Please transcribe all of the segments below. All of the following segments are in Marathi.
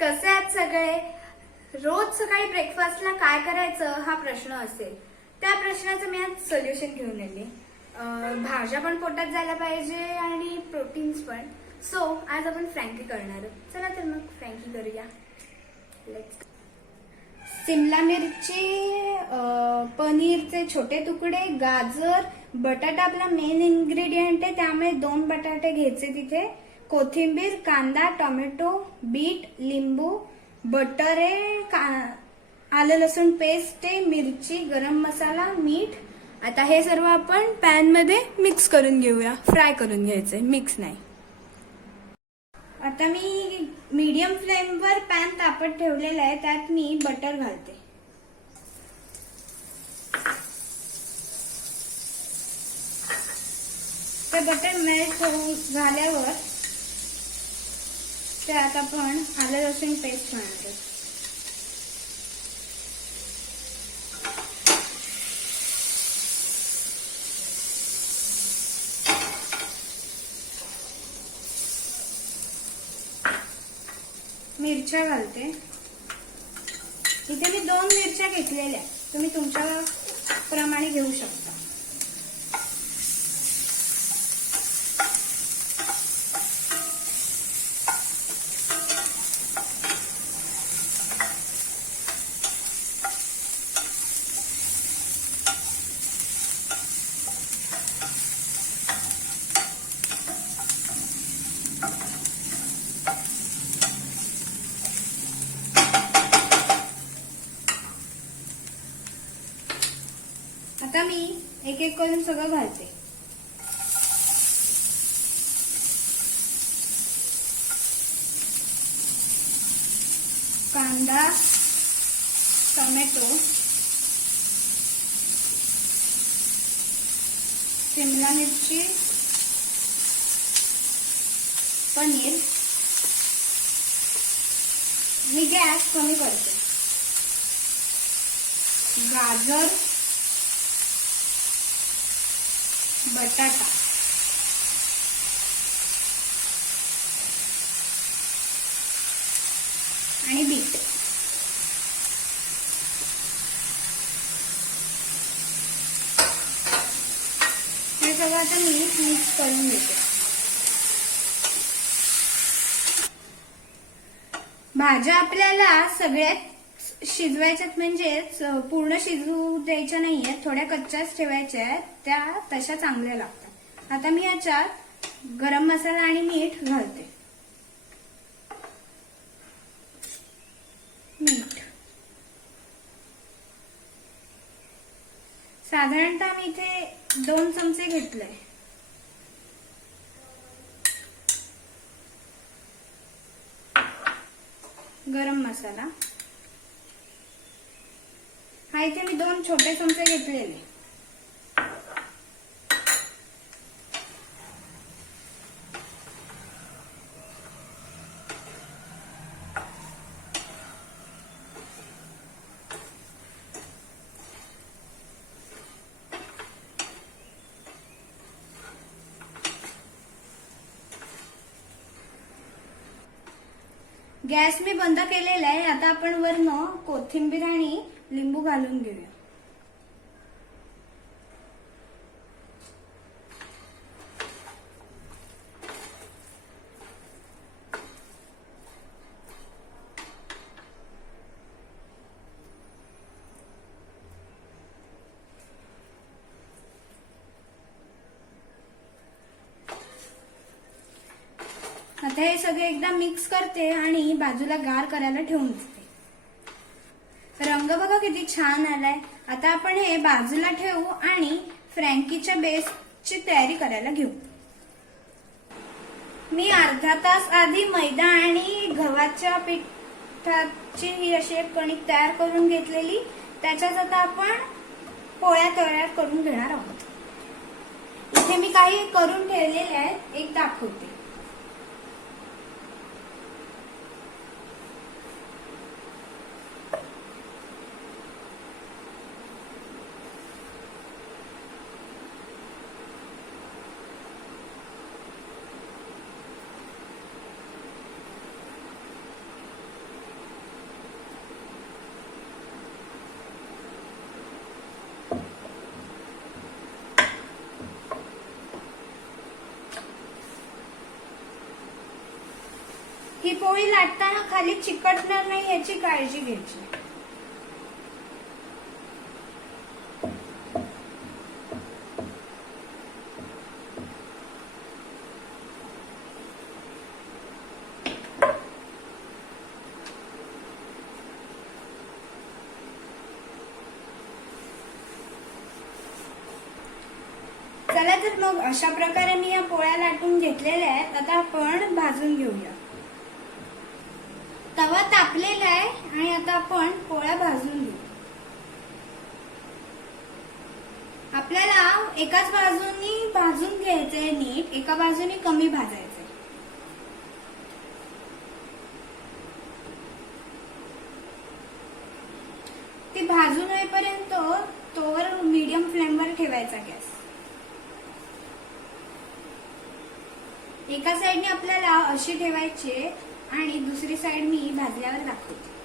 कसे आहात सगळे? रोज सकाळी ब्रेकफास्टला काय करायचं हा प्रश्न असेल. त्या प्रश्नाचं मी आज सोल्युशन घेऊन आले. भाज्या पण पोटात जायला पाहिजे आणि प्रोटीन्स पण. सो आज आपण फ्रँकी करणार आहोत. चला तर मग फ्रँकी करूया. लेट्स. शिमला मिरची, पनीरचे छोटे तुकडे, गाजर, बटाटा आपला मेन इन्ग्रेडियंट आहे, त्यामुळे 2 बटाटे घ्यायचे तिथे, कोथिंबीर, कांदा, टोमॅटो, बीट, लिंबू, बटर आहे, आलं लसूण पेस्ट आहे, मिरची, गरम मसाला, मीठ. आता हे सर्व आपण पॅन मध्ये मिक्स करून घेऊया. फ्राय करून घ्यायचंय, मिक्स नाही. आता मी मीडियम फ्लेमवर पॅन तापत ठेवलेला आहे, त्यात मी बटर घालते. ते बटर मेल्ट झाल्यावर त्यात आपण आलं लसूण पेस्ट घालतो. मिरच्या घालते. इथे मी 2 मिरच्या घेतलेल्या, तुम्ही तुमच्या प्रमाणे घेऊ शकता. आता मी एक एक करून सगळं घालते. कांदा, टोमॅटो, शिमला मिरची, पनीर. मी गॅस कमी करते. गाजर, बटाटा आणि बीट. हे सगळं आता मी मिक्स करून घेते. भाज्या आपल्याला सगळ्यात शिजवायच्यात, म्हणजेच पूर्ण शिजू द्यायच्या नाहीयेत, थोड्या कच्च्याच ठेवायच्या आहेत. त्या तशा चांगल्या लागतात. आता मी याच्यात गरम मसाला आणि मीठ घालते. मीठ साधारणतः मी इथे 2 चमचे घेतले. गरम मसाला हा इथे मी 2 छोटे चमचे घेतलेले. गॅस मी बंद केलेला आहे. आता आपण वरनं कोथिंबीर आणि लिंबू घालून घेऊया. आता हे सगळे एकदा मिक्स करते आणि बाजूला गार करायला ठेवून देते. रंग बघा किती छान आलाय. आता आपण हे बाजूला ठेवू आणि फ्रँकीच्या बेसची तयारी करायला घेऊ. मी अर्धा तास आधी मैदा आणि गव्हाच्या पिठाची ही अशी एक कणिक तयार करून घेतलेली, त्याच्यात आता आपण पोळ्या तयार करून घेणार आहोत. इथे मी काही करून ठेवलेले आहेत, एक दाखवते. ही पोळी लाटताना खाली चिकटणार नाही याची काळजी घ्यायची. चला तर मग अशा प्रकारे मी या पोळ्या लाटून घेतलेल्या आहेत. आता आपण भाजून घेऊया. तवा तापलेला आहे आणि आता आपण पोळ्या भाजून घेऊ. आपल्याला एकाच बाजूनी भाजून घ्यायचंय नीट, एका बाजूनी कमी भाजायचंय. ती भाजून होईपर्यंत तोवर मीडियम फ्लेमवर ठेवायचा गॅस. एका साइडने आपल्याला अशी ठेवायची आणि दुसरी साइड मी भाजल्यावर दाखवते.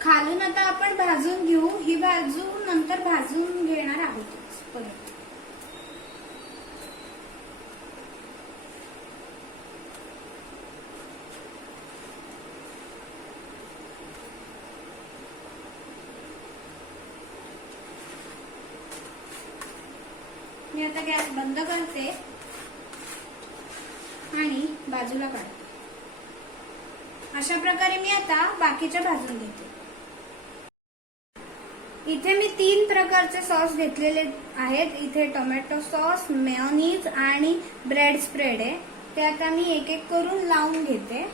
खालून आता आपण भाजून घेऊ. ही बाजू नंतर भाजून घेणार आहोत परत. मी आता गॅस बंद करते आणि बाजूला काढते. अशा प्रकारे मी आता बाकीच्या भाजून घेते. इथे मी 3 प्रकारचे सॉस घेतलेले आहेत. इथे टोमॅटो सॉस, मेयोनीज आणि ब्रेड स्प्रेड आहे. ते आता मी एक एक करून लावून घेते.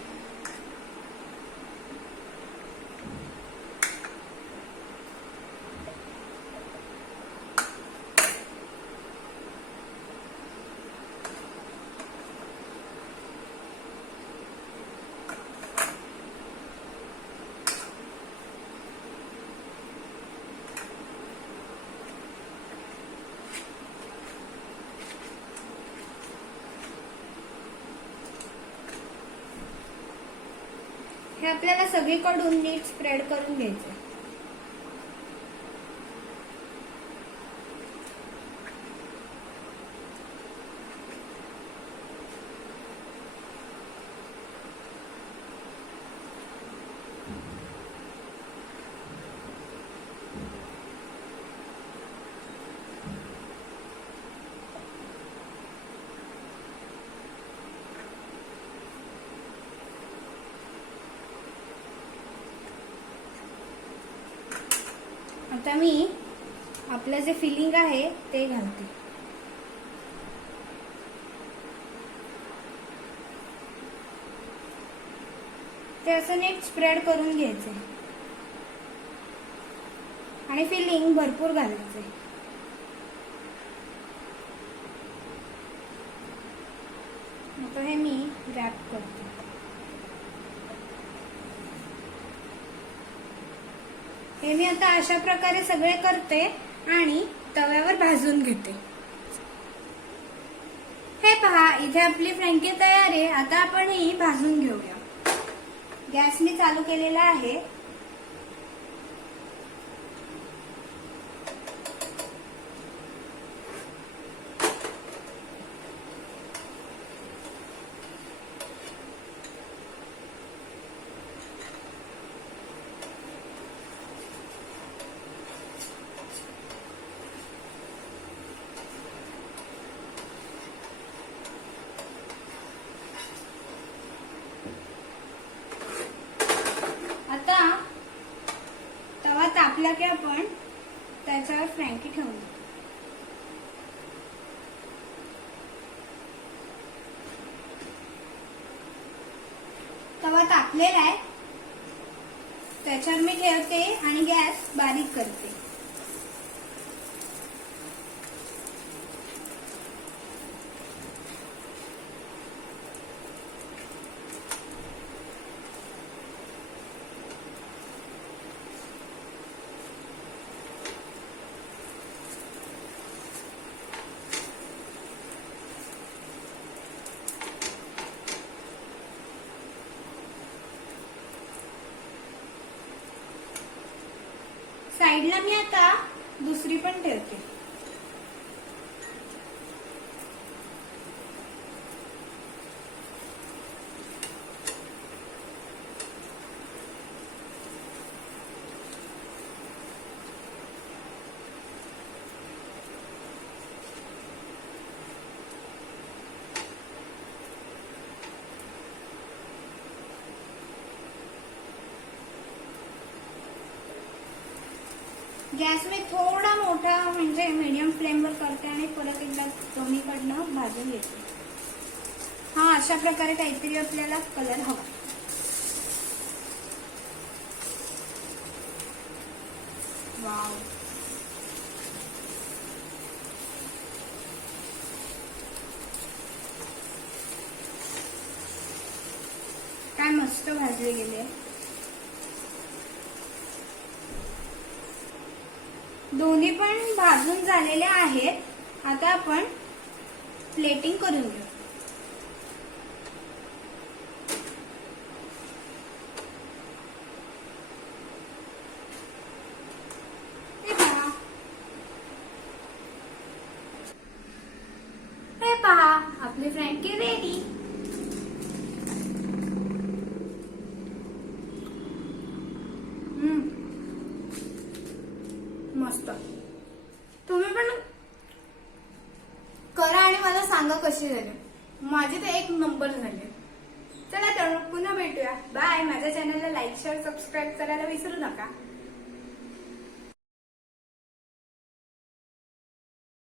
हे आपल्याला सगळीकडून नीट स्प्रेड करून घ्यायचं. आता मी आपलं जे फिलिंग आहे ते घालते. ते असं नीट स्प्रेड करून घ्यायचे आणि फिलिंग भरपूर घालायचे. आता हे मी रॅप करते. हे मी आता अशा प्रकारे सगळे करते आणि तव्यावर भाजून घेते. हे पहा, इथे आपली फ्रँकी तयार आहे. आता आपण ही भाजून घेऊया. गॅस मी चालू केलेला आहे. तापला की आपण त्याच्यावर फ्रँकी ठेवून तवा तापलेला आहे. त्याच्यावर मी ठेवते आणि गॅस बारीक करते. साईडला मी आता दुसरी पण ठेवते. गॅस मी थोडा मोठा म्हणजे मीडियम फ्लेमवर करते आणि परत एकदा दोन्हीकडनं भाजून घेते. हा अशा प्रकारे काहीतरी आपल्याला कलर हवा. वाव, काय मस्त भाजले गेले. दोन्ही पण भाजून झालेले आहेत. आता आपण प्लेटिंग करून घेऊ. हे पहा आपली फ्रँकी रेडी. मस्त. तुम्ही पण करा आणि मला सांगा कशी झाली. माझी तर एक नंबर झाली. चला तर पुन्हा भेटूया. बाय. माझ्या चॅनलला लाईक शेअर सबस्क्राईब करायला विसरू नका.